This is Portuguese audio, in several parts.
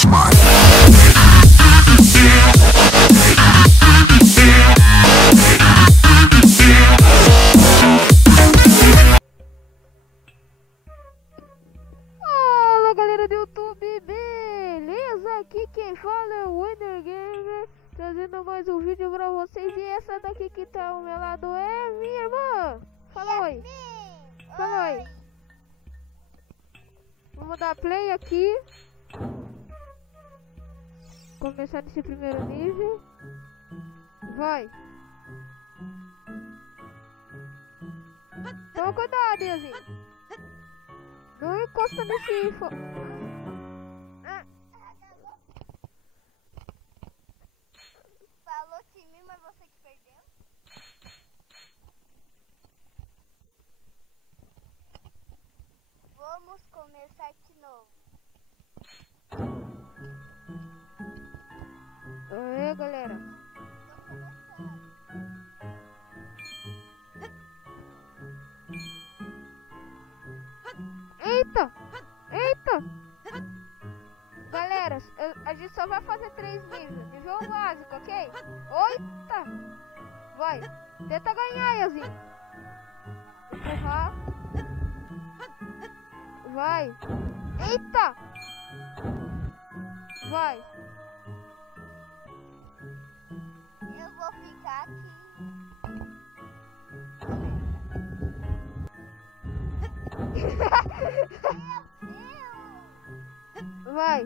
Flashback. Fala galera do YouTube, beleza? Aqui quem fala é o Wonder Gamer, trazendo mais um vídeo pra vocês. E essa daqui que tá ao meu lado é minha irmã. Fala oi. Fala oi. Vamos dar play aqui. Começar nesse primeiro nível. Vai. Toma cuidado, Iazinho. Não encosta nesse... Falou de mim, mas você que perdeu. Vamos começar de novo. Aê, galera. Tô começando. Eita! Eita! Galera, a gente só vai fazer 3 níveis. Nível básico, ok? Eita! Vai! Tenta ganhar, Iazinho. Empurrar. Vai! Eita! Vai! Eu vou ficar aqui. Vai!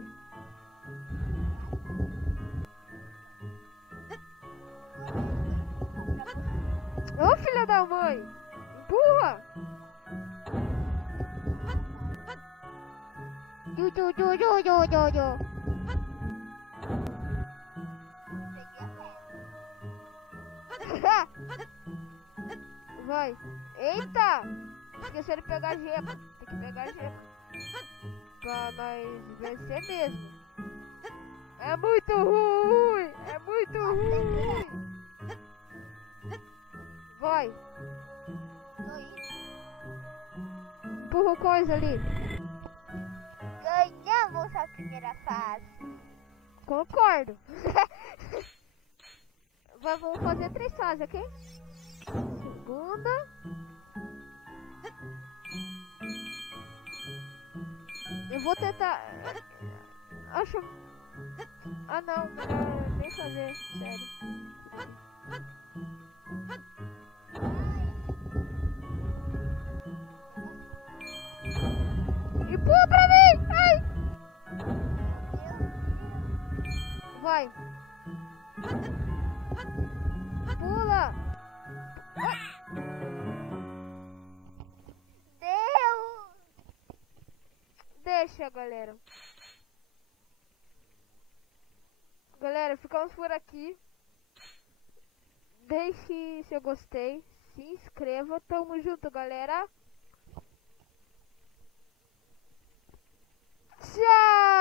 Ô filha da mãe! Empurra! Vai! Eita! Esqueceram de pegar gema. Tem que pegar gema pra nós vencer mesmo. É muito ruim! É muito ruim! Vai! Tô indo. Empurra coisa ali. Ganhamos a primeira fase. Concordo. Vamos fazer 3 fases, ok? Segunda. Eu vou tentar. Acho. Ah não, melhor nem fazer, sério. Empurra pra mim! Ai! Vai! Pula! Deus! Deixa, galera. Galera, ficamos por aqui. Deixe seu gostei. Se inscreva. Tamo junto, galera. Tchau!